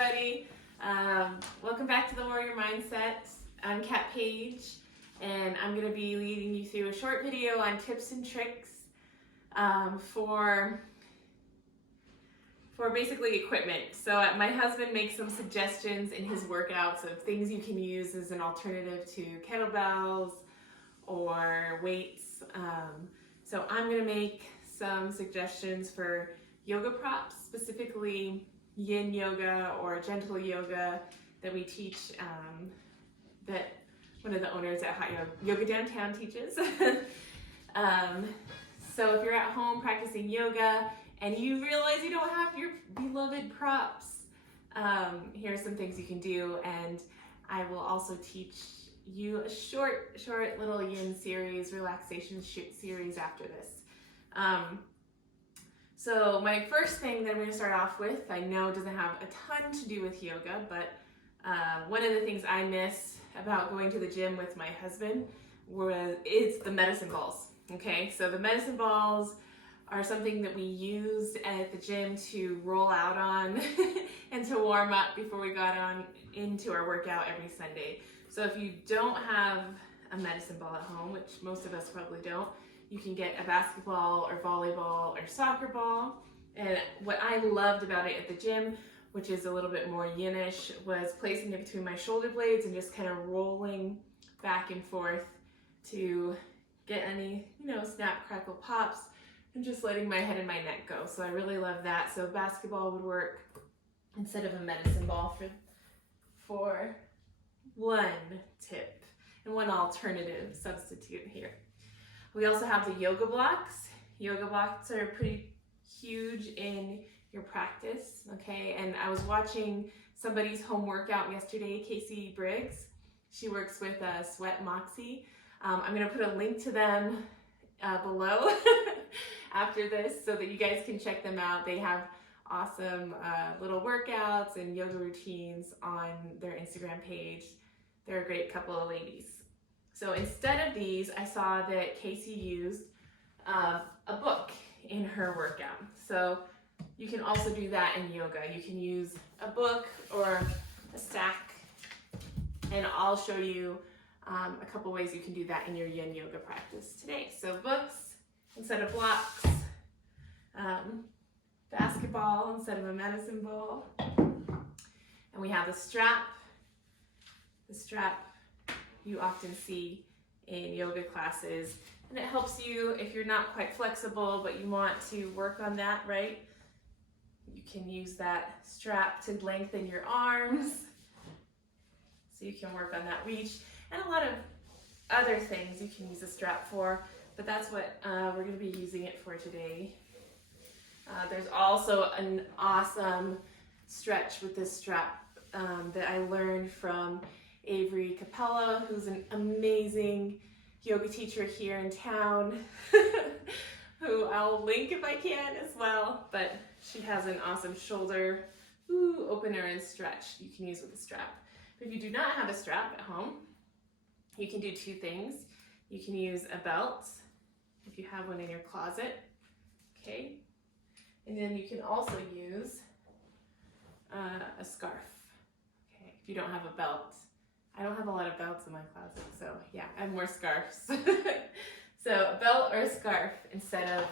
everybody. Welcome back to the Warrior Mindset. I'm Kat Page, and I'm going to be leading you through a short video on tips and tricks for basically equipment. So my husband makes some suggestions in his workouts of things you can use as an alternative to kettlebells or weights. So I'm going to make some suggestions for yoga props, specifically yin yoga or gentle yoga that we teach, that one of the owners at Hot Yoga Downtown teaches. So if you're at home practicing yoga and you realize you don't have your beloved props, here are some things you can do, and I will also teach you a short little yin series, relaxation series after this. So my first thing that I'm going to start off with, I know doesn't have a ton to do with yoga, but one of the things I miss about going to the gym with my husband is the medicine balls. Okay, so the medicine balls are something that we used at the gym to roll out on and to warm up before we got on into our workout every Sunday. So if you don't have a medicine ball at home, which most of us probably don't, you can get a basketball or volleyball or soccer ball. And what I loved about it at the gym, which is a little bit more yin-ish, was placing it between my shoulder blades and just kind of rolling back and forth to get any, snap, crackle, pops, and just letting my head and my neck go. So I really love that. So basketball would work instead of a medicine ball for one tip and one alternative substitute here. We also have the yoga blocks. Yoga blocks are pretty huge in your practice, okay? And I was watching somebody's home workout yesterday, Casey Briggs. She works with Sweat Moxie. I'm gonna put a link to them below after this so that you guys can check them out. They have awesome little workouts and yoga routines on their Instagram page. They're a great couple of ladies. So instead of these, I saw that Casey used a book in her workout. So you can also do that in yoga. You can use a book or a stack, and I'll show you a couple ways you can do that in your yin yoga practice today. So books instead of blocks, basketball instead of a medicine ball, and we have the strap. The strap you often see in yoga classes, and it helps you if you're not quite flexible but you want to work on that, right? You can use that strap to lengthen your arms so you can work on that reach, and a lot of other things you can use a strap for, but that's what we're going to be using it for today. There's also an awesome stretch with this strap that I learned from Avery Capella, who's an amazing yoga teacher here in town, who I'll link if I can as well, but she has an awesome shoulder opener and stretch you can use with a strap. But if you do not have a strap at home, you can do two things. You can use a belt if you have one in your closet, okay? And then you can also use a scarf, okay, if you don't have a belt. I don't have a lot of belts in my closet, so yeah, I have more scarves. So a belt or a scarf instead of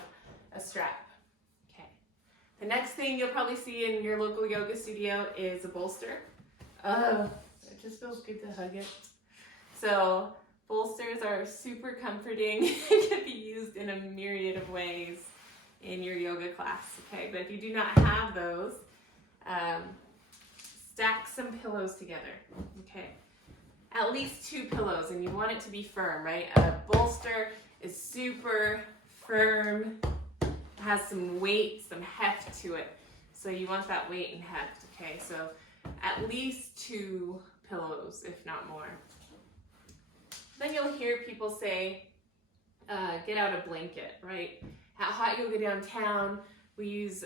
a strap. Okay. The next thing you'll probably see in your local yoga studio is a bolster. Oh, it just feels good to hug it. So bolsters are super comforting and can be used in a myriad of ways in your yoga class, okay? But if you do not have those, stack some pillows together, okay? At least two pillows, and you want it to be firm, right? A bolster is super firm, has some weight, some heft to it. So you want that weight and heft, okay? So at least two pillows, if not more. Then you'll hear people say, get out a blanket, right? At Hot Yoga Downtown, we use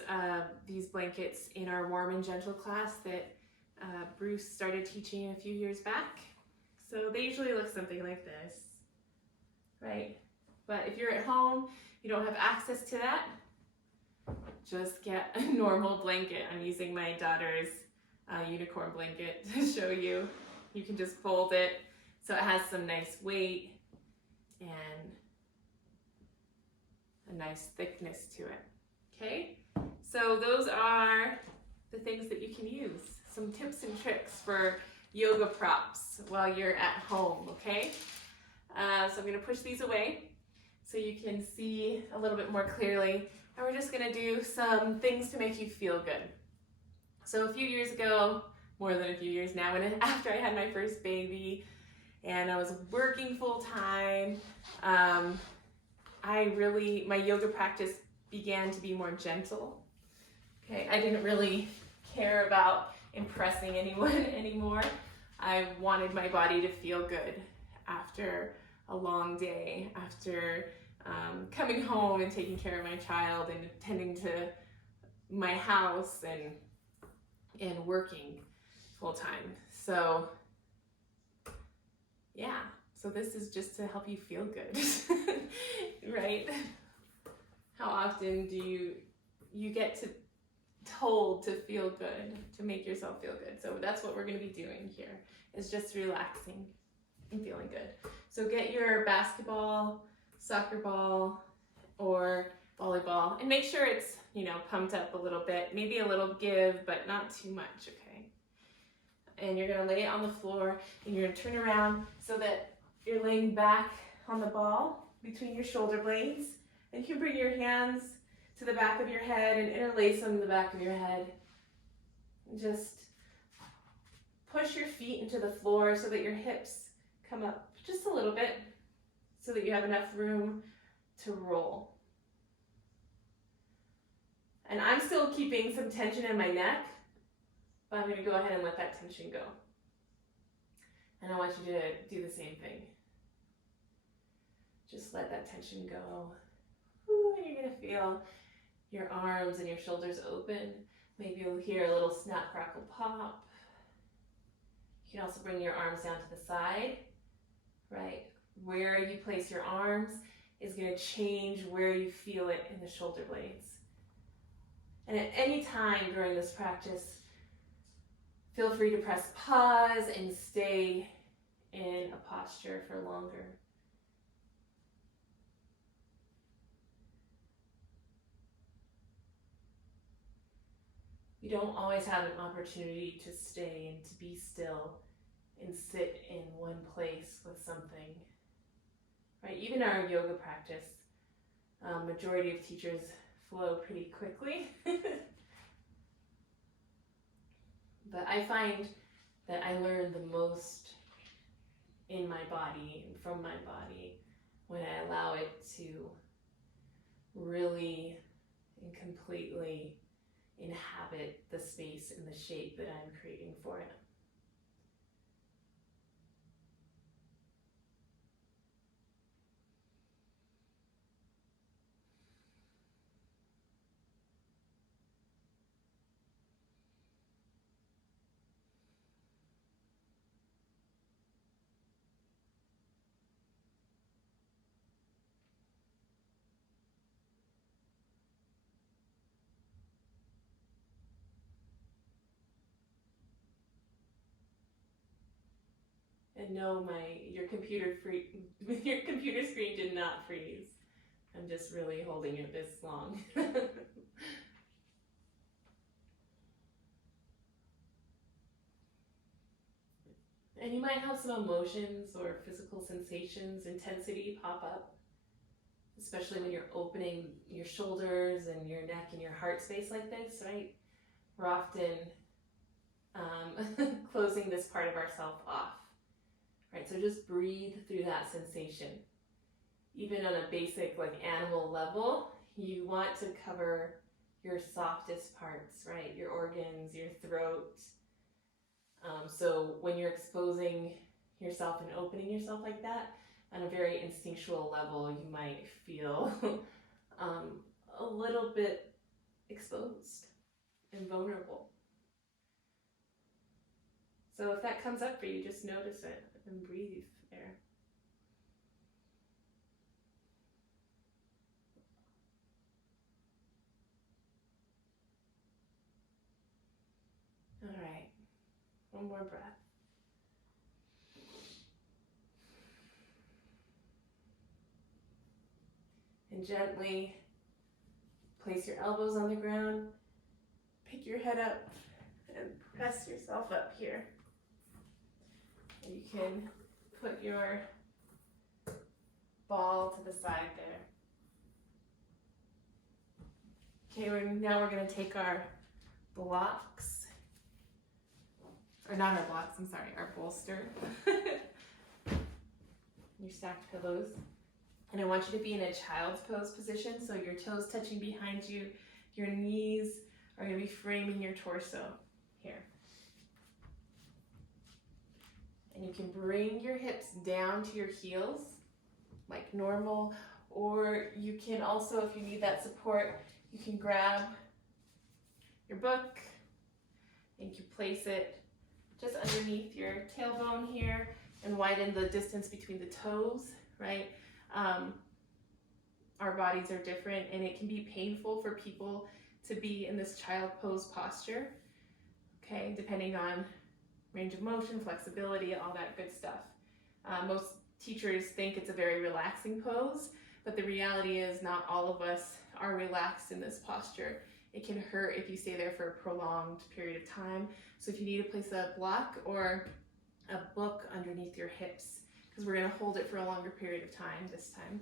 these blankets in our warm and gentle class that Bruce started teaching a few years back. So they usually look something like this, right? But if you're at home, you don't have access to that, just get a normal blanket. I'm using my daughter's unicorn blanket to show you. You can just fold it so it has some nice weight and a nice thickness to it. Okay, so those are the things that you can use. Some tips and tricks for yoga props while you're at home, okay? So I'm gonna push these away so you can see a little bit more clearly. And we're just gonna do some things to make you feel good. So a few years ago, more than a few years now, after I had my first baby and I was working full time, my yoga practice began to be more gentle. Okay, I didn't really care about impressing anyone anymore. I wanted my body to feel good after a long day, after coming home and taking care of my child and attending to my house and working full time. So yeah, so this is just to help you feel good, right? How often do you get told to feel good, to make yourself feel good? So that's what we're going to be doing here, is just relaxing and feeling good. So get your basketball, soccer ball, or volleyball, and make sure it's, pumped up a little bit, maybe a little give, but not too much, okay? And you're gonna lay it on the floor, and you're gonna turn around so that you're laying back on the ball between your shoulder blades, and you can bring your hands to the back of your head and interlace them in the back of your head. And just push your feet into the floor so that your hips come up just a little bit so that you have enough room to roll. And I'm still keeping some tension in my neck, but I'm going to go ahead and let that tension go. And I want you to do the same thing. Just let that tension go. Ooh, and you're going to feel your arms and your shoulders open. Maybe you'll hear a little snap, crackle, pop. You can also bring your arms down to the side, right? Where you place your arms is going to change where you feel it in the shoulder blades. And at any time during this practice, feel free to press pause and stay in a posture for longer. You don't always have an opportunity to stay and to be still and sit in one place with something, right? Even our yoga practice, majority of teachers flow pretty quickly. But I find that I learn the most in my body and from my body when I allow it to really and completely inhabit the space and the shape that I'm creating for it. And no, your computer screen did not freeze. I'm just really holding it this long. And you might have some emotions or physical sensations, intensity pop up, especially when you're opening your shoulders and your neck and your heart space like this, right? We're often closing this part of ourself off, right? So just breathe through that sensation. Even on a basic animal level, you want to cover your softest parts, right? Your organs, your throat. So when you're exposing yourself and opening yourself like that, on a very instinctual level, you might feel a little bit exposed and vulnerable. So if that comes up for you, just notice it and breathe there. All right, One more breath. And gently place your elbows on the ground, pick your head up, and press yourself up here. And you can put your ball to the side there. Okay, now we're going to take our blocks, or not our blocks, I'm sorry, our bolster, your stacked pillows. And I want you to be in a child's pose position, so your toes touching behind you, your knees are going to be framing your torso here. And you can bring your hips down to your heels, like normal, or you can also, if you need that support, you can grab your book and you can place it just underneath your tailbone here and widen the distance between the toes, right? Our bodies are different and it can be painful for people to be in this child pose posture, okay, depending on range of motion, flexibility, all that good stuff. Most teachers think it's a very relaxing pose, but the reality is not all of us are relaxed in this posture. It can hurt if you stay there for a prolonged period of time. So if you need to place a block or a book underneath your hips, because we're going to hold it for a longer period of time this time,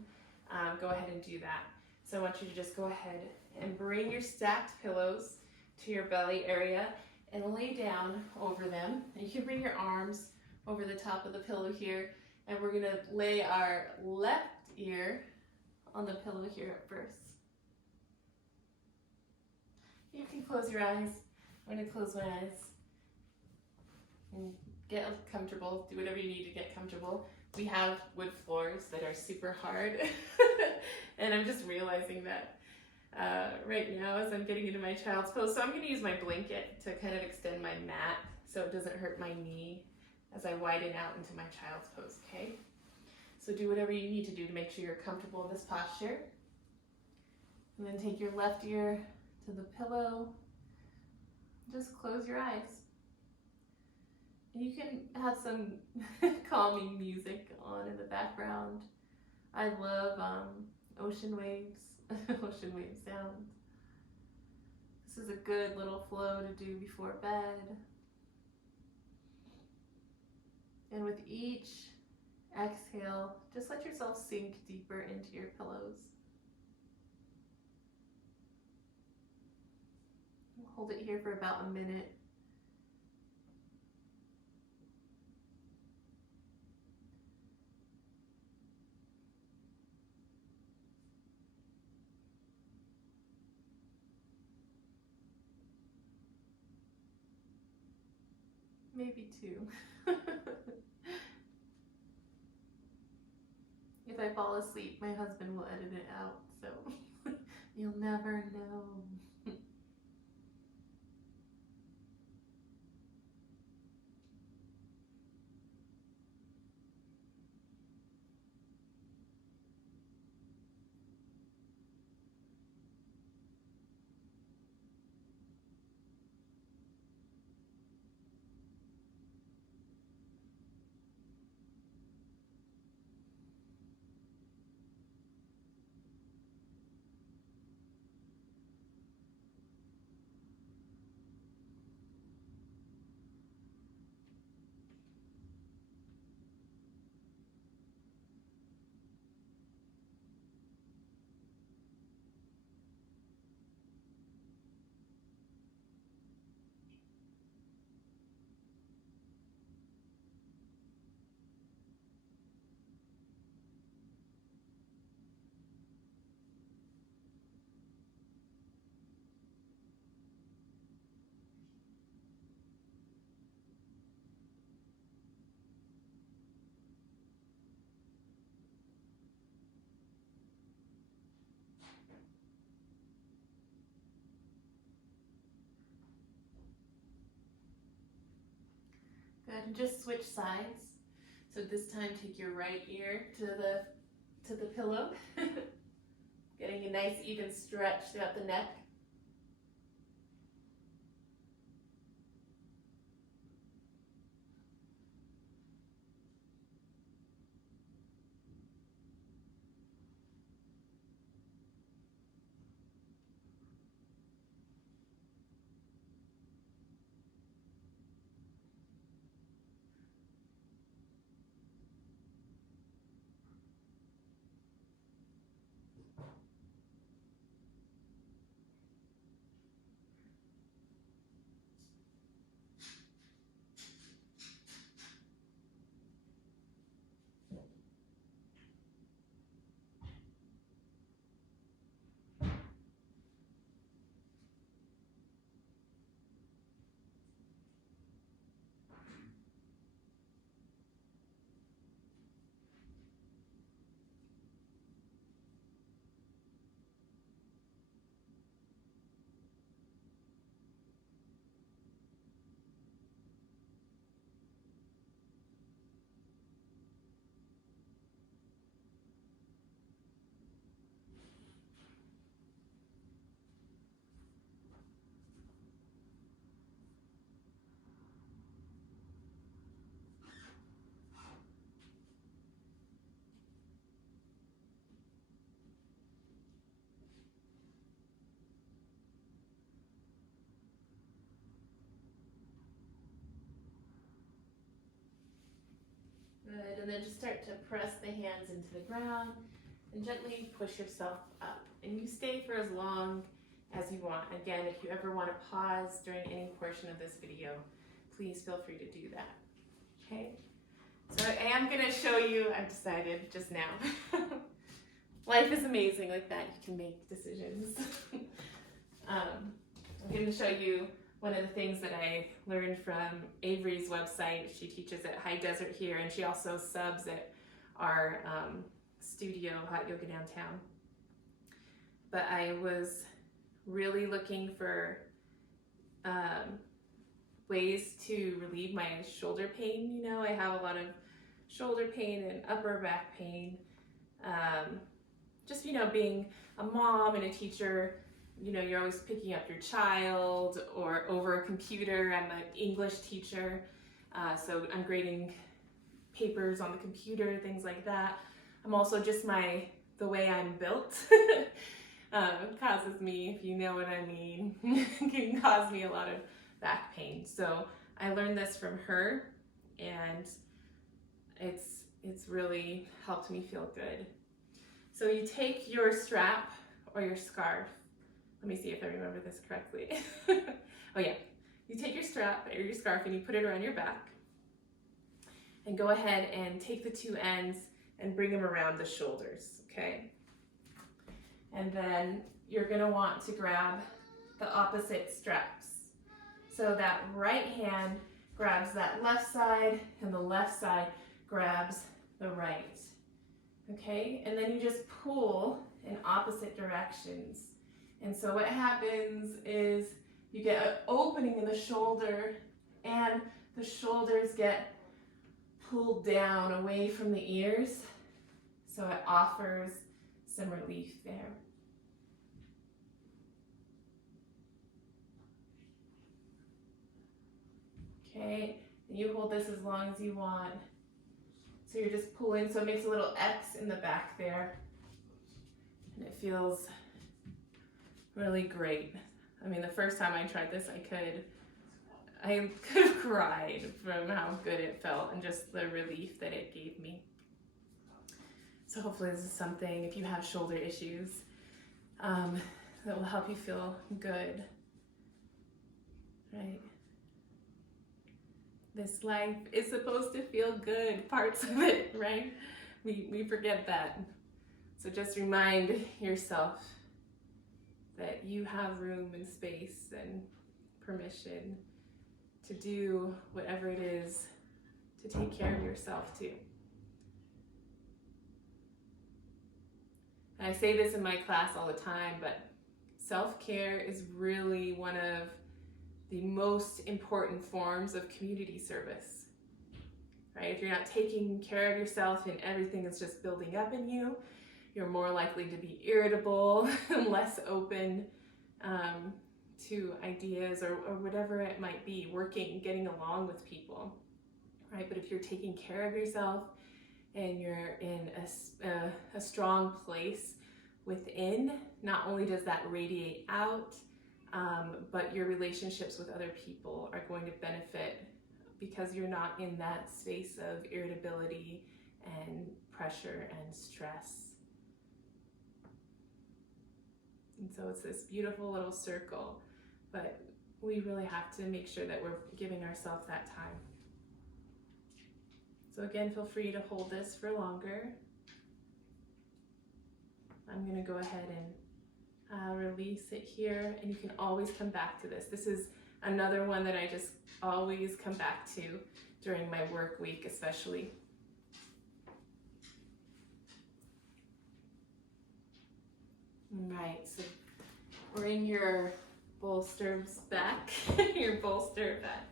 go ahead and do that. So I want you to just go ahead and bring your stacked pillows to your belly area and lay down over them. And you can bring your arms over the top of the pillow here, and we're going to lay our left ear on the pillow here at first. You can close your eyes. I'm going to close my eyes and get comfortable. Do whatever you need to get comfortable. We have wood floors that are super hard and I'm just realizing that right now as I'm getting into my child's pose. So I'm going to use my blanket to kind of extend my mat so it doesn't hurt my knee as I widen out into my child's pose, okay? So do whatever you need to do to make sure you're comfortable in this posture. And then take your left ear to the pillow. Just close your eyes. And you can have some calming music on in the background. I love ocean waves, ocean wave sounds. This is a good little flow to do before bed. And with each exhale, just let yourself sink deeper into your pillows. Hold it here for about a minute. Maybe two. If I fall asleep, my husband will edit it out, so you'll never know. Good, and just switch sides. So this time take your right ear to the pillow, getting a nice even stretch throughout the neck. then just start to press the hands into the ground and gently push yourself up. And you stay for as long as you want. Again, if you ever want to pause during any portion of this video, please feel free to do that. Okay? So I am going to show you, I've decided just now. Life is amazing like that. You can make decisions. I'm going to show you one of the things that I learned from Avery's website. She teaches at High Desert here, and she also subs at our studio, Hot Yoga Downtown. But I was really looking for ways to relieve my shoulder pain. You know, I have a lot of shoulder pain and upper back pain. Just, you know, being a mom and a teacher, you know, you're always picking up your child or over a computer. I'm an English teacher, so I'm grading papers on the computer, things like that. I'm also just the way I'm built causes me, if you know what I mean, can cause me a lot of back pain. So I learned this from her, and it's really helped me feel good. So you take your strap or your scarf. Let me see if I remember this correctly. Oh yeah, you take your strap or your scarf and you put it around your back, and go ahead and take the two ends and bring them around the shoulders, okay? And then you're gonna want to grab the opposite straps. So that right hand grabs that left side and the left side grabs the right, okay? And then you just pull in opposite directions. And so what happens is you get an opening in the shoulder, and the shoulders get pulled down away from the ears. So it offers some relief there. Okay, and you hold this as long as you want. So you're just pulling, so it makes a little X in the back there. And it feels really great. I mean, the first time I tried this, I could have cried from how good it felt and just the relief that it gave me. So hopefully this is something, if you have shoulder issues, that will help you feel good, right? This life is supposed to feel good, parts of it, right? We forget that. So just remind yourself that you have room and space and permission to do whatever it is to take care of yourself too. And I say this in my class all the time, but self-care is really one of the most important forms of community service, right? If you're not taking care of yourself and everything is just building up in you, you're more likely to be irritable and less open to ideas or whatever it might be, getting along with people, right? But if you're taking care of yourself and you're in a strong place within, not only does that radiate out, but your relationships with other people are going to benefit because you're not in that space of irritability and pressure and stress. And so it's this beautiful little circle, but we really have to make sure that we're giving ourselves that time. So again, feel free to hold this for longer. I'm gonna go ahead and release it here, and you can always come back to this. This is another one that I just always come back to during my work week, especially. Right, so bring your bolsters back, your bolster back,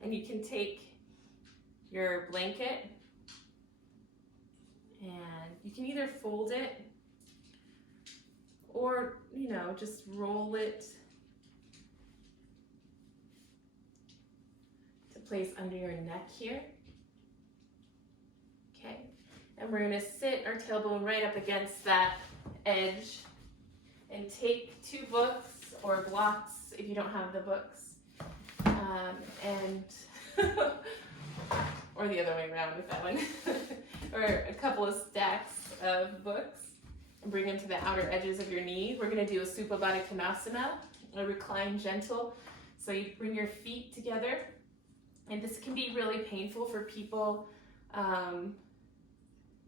and you can take your blanket and you can either fold it or, you know, just roll it to place under your neck here. Okay, and we're gonna sit our tailbone right up against that edge and take 2 books or blocks if you don't have the books, and or the other way around with that one, or a couple of stacks of books, and bring them to the outer edges of your knee. We're going to do a Supha Baddha Konasana, a recline gentle. So you bring your feet together, and this can be really painful for people. And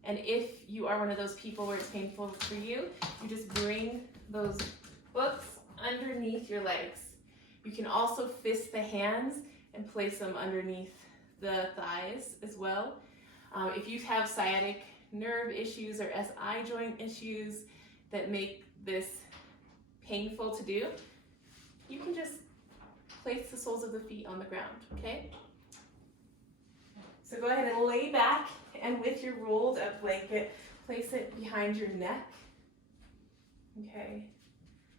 if you are one of those people where it's painful for you, you just bring those books underneath your legs. You can also fist the hands and place them underneath the thighs as well. If you have sciatic nerve issues or SI joint issues that make this painful to do, you can just place the soles of the feet on the ground, okay? So go ahead and lay back, and with your rolled up blanket, place it behind your neck, okay?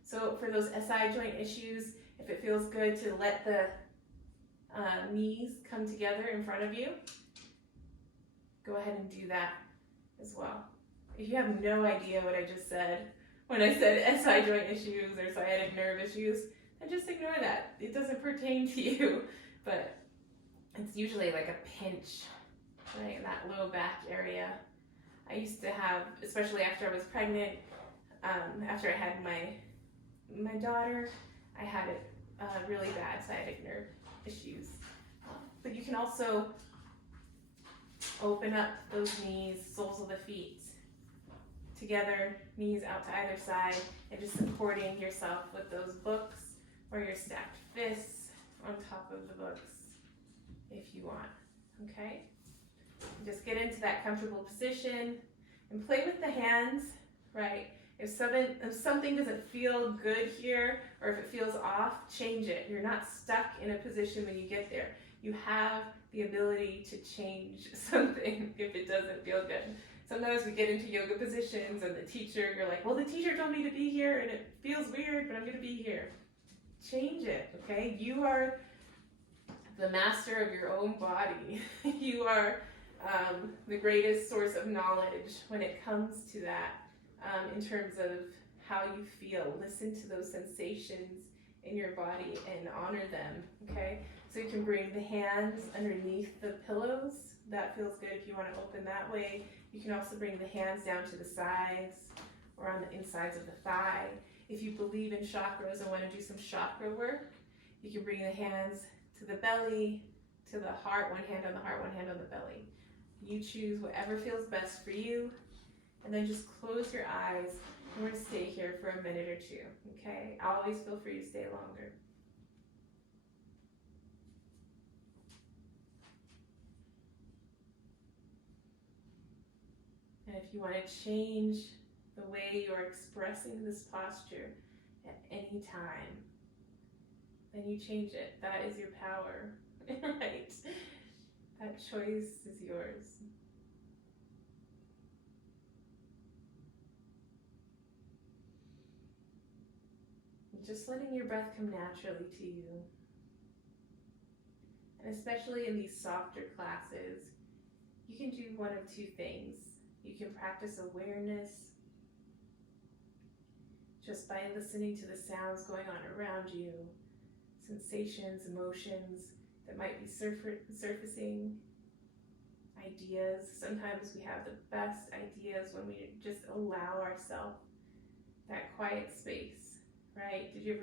So for those SI joint issues, if it feels good to let the knees come together in front of you, go ahead and do that as well. If you have no idea what I just said, when I said SI joint issues or sciatic nerve issues, then just ignore that. It doesn't pertain to you, but it's usually like a pinch, right, in that low back area. I used to have, especially after I was pregnant, after I had my daughter, I had really bad sciatic nerve issues. But you can also open up those knees, soles of the feet together, knees out to either side, and just supporting yourself with those books or your stacked fists on top of the books if you want, okay? Just get into that comfortable position and play with the hands, right? If something doesn't feel good here, or if it feels off, change it. You're not stuck in a position when you get there. You have the ability to change something if it doesn't feel good. Sometimes we get into yoga positions and you're like, well, the teacher told me to be here and it feels weird, but I'm gonna be here. Change it, okay? You are the master of your own body. You are the greatest source of knowledge when it comes to that, in terms of how you feel. Listen to those sensations in your body and honor them, okay? So you can bring the hands underneath the pillows. That feels good if you want to open that way. You can also bring the hands down to the sides or on the insides of the thigh. If you believe in chakras and want to do some chakra work, you can bring the hands to the belly, to the heart, one hand on the heart, one hand on the belly. You choose whatever feels best for you, and then just close your eyes. And we're going to stay here for a minute or two, okay? Always feel free to stay longer. And if you want to change the way you're expressing this posture at any time, then you change it. That is your power, right? That choice is yours. Just letting your breath come naturally to you. And especially in these softer classes, you can do one of two things. You can practice awareness just by listening to the sounds going on around you, sensations, emotions that might be surfacing, ideas. Sometimes we have the best ideas when we just allow ourselves that quiet space, right? Do you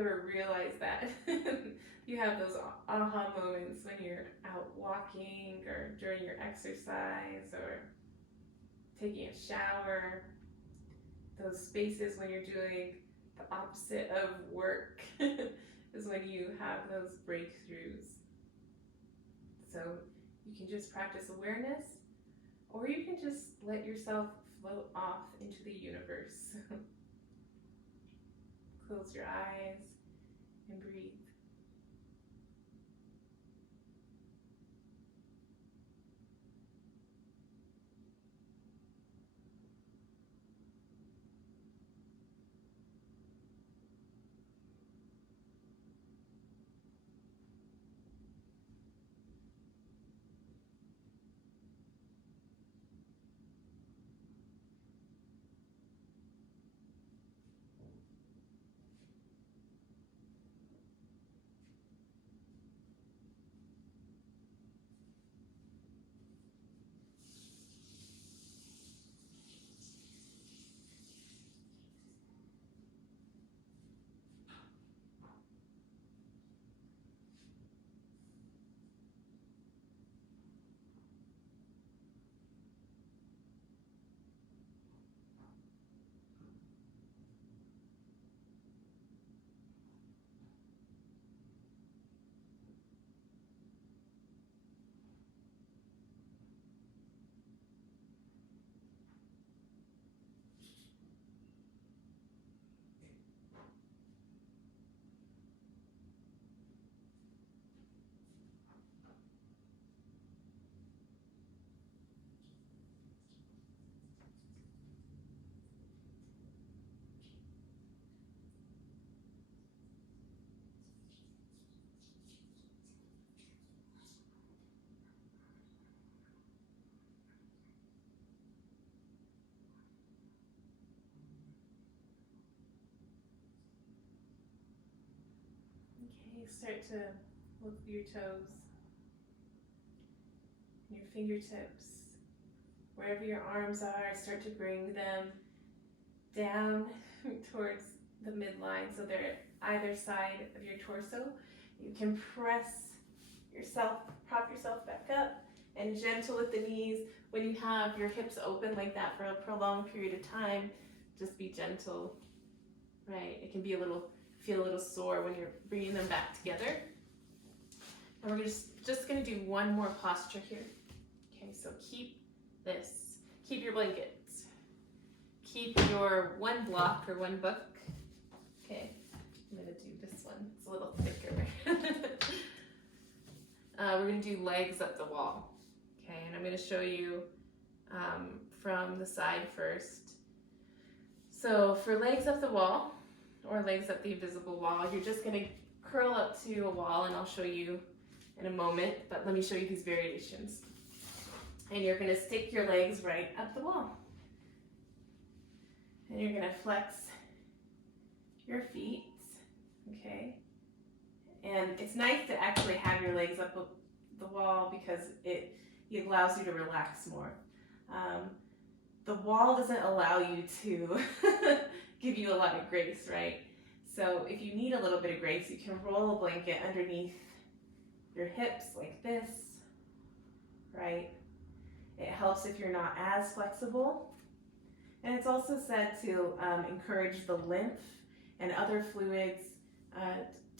ever realize that? You have those aha moments when you're out walking or during your exercise or taking a shower. Those spaces when you're doing the opposite of work is when you have those breakthroughs. So you can just practice awareness, or you can just let yourself float off into the universe. Close your eyes and breathe. Okay, start to look at your toes, your fingertips, wherever your arms are, start to bring them down towards the midline so they're either side of your torso. You can prop yourself back up, and gentle with the knees. When you have your hips open like that for a prolonged period of time, just be gentle, right? It can be feel a little sore when you're bringing them back together. And we're just gonna do one more posture here. Okay, so keep your blankets. Keep your one block or one book. Okay, I'm gonna do this one. It's a little thicker. We're gonna do legs up the wall. Okay, and I'm gonna show you from the side first. So for legs up the wall, or legs up the invisible wall, you're just gonna curl up to a wall, and I'll show you in a moment, but let me show you these variations. And you're gonna stick your legs right up the wall. And you're gonna flex your feet, okay? And it's nice to actually have your legs up the wall because it allows you to relax more. The wall doesn't allow you to give you a lot of grace, right? So if you need a little bit of grace, you can roll a blanket underneath your hips like this, right? It helps if you're not as flexible. And it's also said to encourage the lymph and other fluids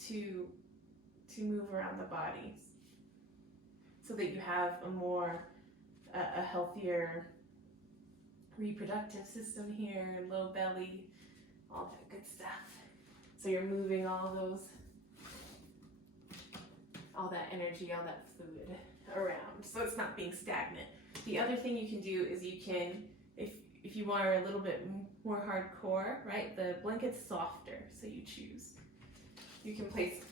to move around the body so that you have a healthier reproductive system here, low belly, all that good stuff. So you're moving all that energy, all that fluid around, so it's not being stagnant. The other thing you can do is you can, if you are a little bit more hardcore, right, the blanket's softer, so you choose. You can place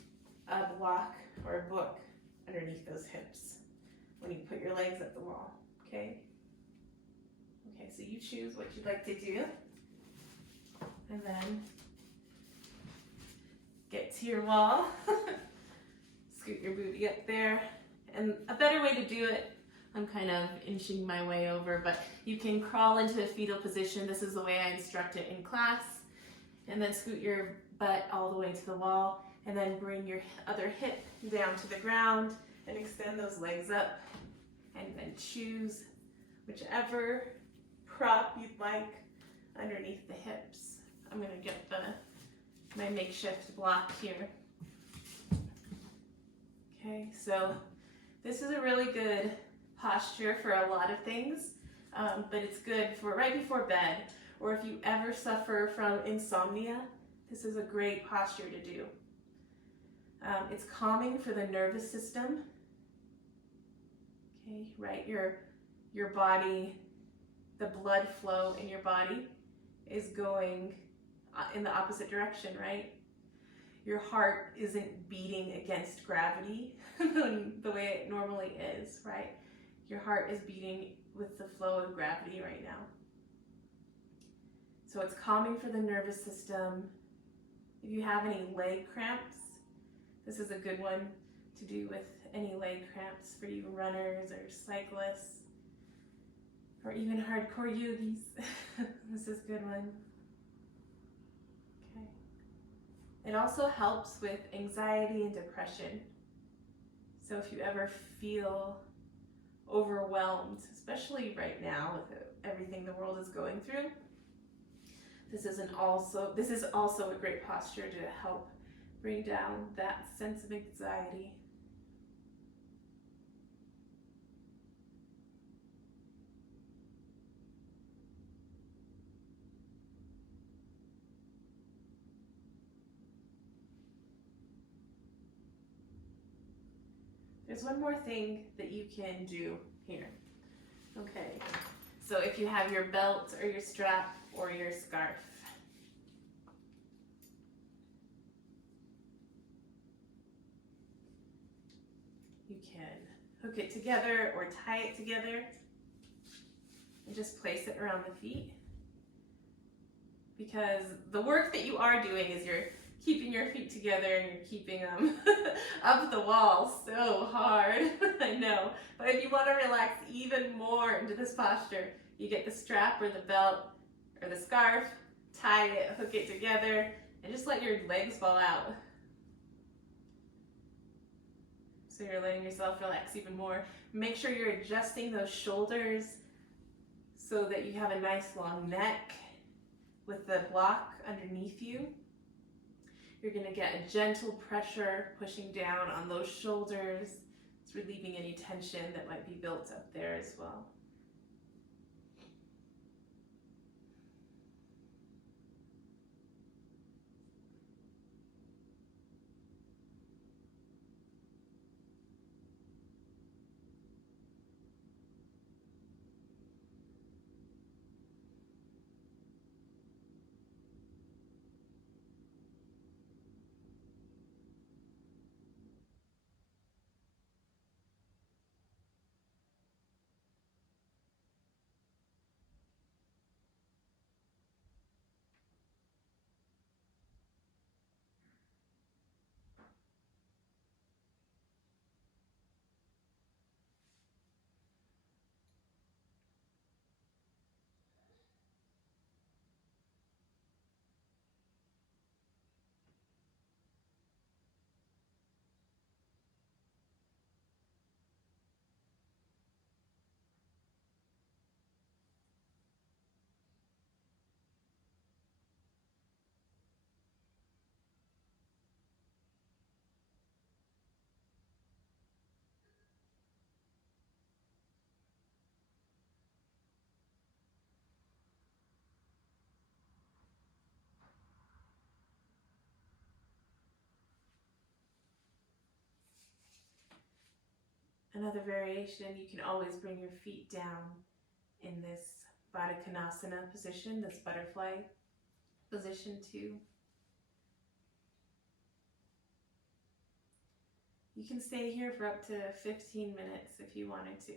a block or a book underneath those hips when you put your legs at the wall, okay? Okay, so you choose what you'd like to do, and then get to your wall. Scoot your booty up there, and a better way to do it, I'm kind of inching my way over, but you can crawl into a fetal position. This is the way I instruct it in class, and then scoot your butt all the way to the wall, and then bring your other hip down to the ground and extend those legs up, and then choose whichever prop you'd like underneath the hips. I'm gonna get my makeshift block here. Okay, so this is a really good posture for a lot of things, but it's good for right before bed, or if you ever suffer from insomnia, this is a great posture to do. It's calming for the nervous system. Okay, right, your body, the blood flow in your body is going in the opposite direction, right? Your heart isn't beating against gravity the way it normally is, right? Your heart is beating with the flow of gravity right now. So it's calming for the nervous system. If you have any leg cramps, this is a good one to do with any leg cramps for you runners or cyclists, or even hardcore yogis. This is a good one. Okay. It also helps with anxiety and depression. So if you ever feel overwhelmed, especially right now with everything the world is going through, this is also a great posture to help bring down that sense of anxiety. There's one more thing that you can do here. Okay, so if you have your belt or your strap or your scarf, you can hook it together or tie it together and just place it around the feet. Because the work that you are doing is you're keeping your feet together and you're keeping them up the wall so hard. I know. But if you want to relax even more into this posture, you get the strap or the belt or the scarf, tie it, hook it together, and just let your legs fall out. So you're letting yourself relax even more. Make sure you're adjusting those shoulders so that you have a nice long neck with the block underneath you. You're going to get a gentle pressure pushing down on those shoulders. It's relieving any tension that might be built up there as well. Another variation, you can always bring your feet down in this Baddha Konasana position, this butterfly position too. You can stay here for up to 15 minutes if you wanted to.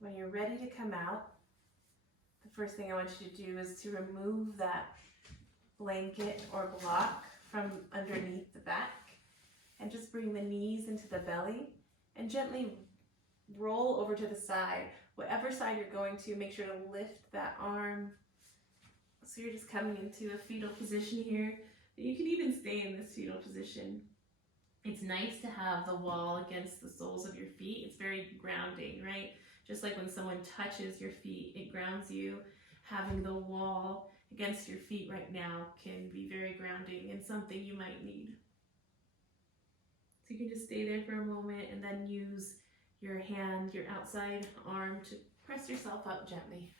When you're ready to come out, the first thing I want you to do is to remove that blanket or block from underneath the back and just bring the knees into the belly and gently roll over to the side. Whatever side you're going to, make sure to lift that arm. So you're just coming into a fetal position here. You can even stay in this fetal position. It's nice to have the wall against the soles of your feet. It's very grounding, right? Just like when someone touches your feet, it grounds you. Having the wall against your feet right now can be very grounding and something you might need. So you can just stay there for a moment and then use your hand, your outside arm, to press yourself up gently.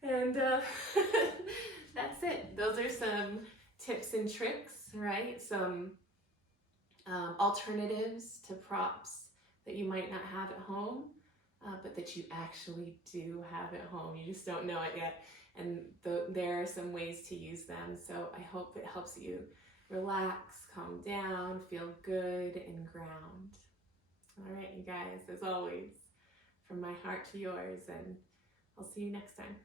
And that's it. Those are some tips and tricks, right? Some alternatives to props that you might not have at home, but that you actually do have at home. You just don't know it yet. And there are some ways to use them. So I hope it helps you relax, calm down, feel good, and ground. All right, you guys, as always, from my heart to yours, and I'll see you next time.